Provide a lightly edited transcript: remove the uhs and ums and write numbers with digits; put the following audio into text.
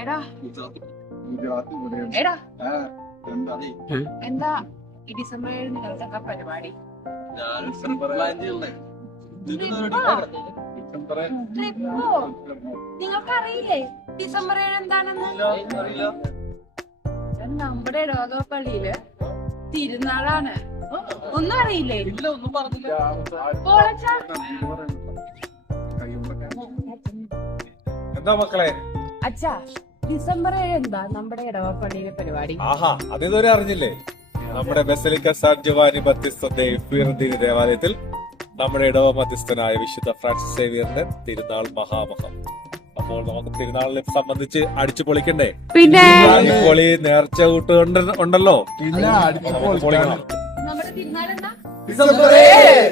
എടാ എടാ എന്താ ഈ ഡിസംബർ 7 നിങ്ങൾക്കൊക്കെ പരിപാടി? ട്രിപ്പോ? നിങ്ങൾക്കറിയില്ലേ ഡിസംബർ 7 എന്താണെന്ന്? നമ്മുടെ രോഗപ്പള്ളിയില് തിരുനാളാണ്. ഒന്നും അറിയില്ലേ? എന്താ മക്കളെ? അച്ഛാ, ഡിസംബർ 7 എന്താ നമ്മുടെ ഇടവപ്പള്ളിയിലെ പരിപാടി? ആഹാ, അതിതുവരെ അറിഞ്ഞില്ലേ? നമ്മുടെ ബസലിക്ക സാൻ ജോവാനി ബത്തിസ്തന്റെ ഫിറന്തിനി ദേവാലയത്തിൽ നമ്മുടെ ഇടവ മധ്യസ്ഥനായ വിശുദ്ധ ഫ്രാൻസിസ് സേവിയറിന്റെ തിരുനാൾ മഹാമഹം. അപ്പോൾ നമുക്ക് തിരുനാളിനെ സംബന്ധിച്ച് അടിച്ചു പൊളിക്കണ്ടേ? പിന്നെ പൊളി നേർച്ച കൂട്ട് ഉണ്ടല്ലോ. നമ്മുടെ തിരുനാൾ എന്താ? ഡിസംബർ 7.